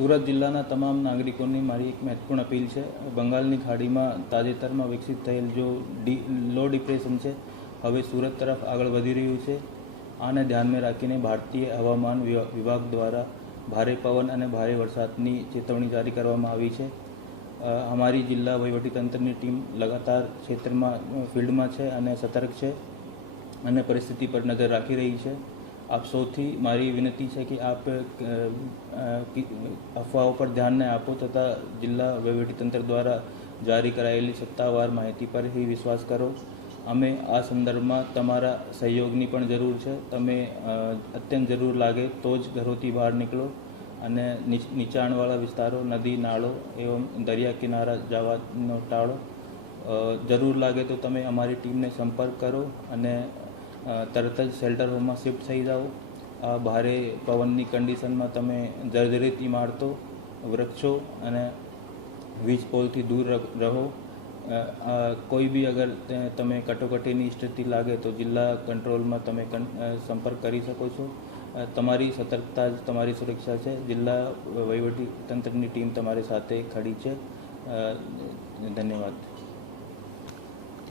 સુરત જિલ્લાના તમામ નાગરિકોની મારી એક મહત્વપૂર્ણ અપીલ છે। બંગાળની ખાડીમાં તાજેતરમાં વિકસિત થયેલ જો લો ડિપ્રેશન છે હવે સુરત તરફ આગળ વધી રહ્યું છે। આને ધ્યાનમાં રાખીને ભારતીય હવામાન વિભાગ દ્વારા ભારે પવન અને ભારે વરસાદની ચેતવણી જારી કરવામાં આવી છે। અમારી જિલ્લા વહીવટીતંત્રની ટીમ લગાતાર ક્ષેત્રમાં ફિલ્ડમાં છે અને સતર્ક છે અને પરિસ્થિતિ પર નજર રાખી રહી છે। આપ સૌથી મારી વિનંતી છે કે આપ અફવાઓ પર ધ્યાન ન આપો તથા જિલ્લા વહીવટીતંત્ર દ્વારા જારી કરાયેલી સત્તાવાર માહિતી પર ही વિશ્વાસ કરો। અમે આ સંદર્ભમાં તમારા સહયોગની પણ જરૂર છે। તમે અત્યંત જરૂર લાગે તો જ ઘરોથી બહાર નીકળો અને નીચાણવાળા વિસ્તારો, નદી, નાળો એવં દરિયા કિનારા જવાનો ટાળો। જરૂર લાગે તો તમે અમારી ટીમને સંપર્ક કરો અને તરત જ શેલ્ટર હોમમાં શિફ્ટ થઈ જાઓ। આ ભારે પવનની કન્ડિશનમાં તમે જર્જરિત ઇમારતો, વૃક્ષો અને વીજ પોલથી દૂર રહો। કોઈ બી અગર તમે કટોકટીની સ્થિતિ લાગે તો જિલ્લા કંટ્રોલમાં તમે સંપર્ક કરી શકો છો। તમારી સતર્કતા જ તમારી સુરક્ષા છે। જિલ્લા વહીવટીતંત્રની ટીમ તમારી સાથે ખડી છે। ધન્યવાદ।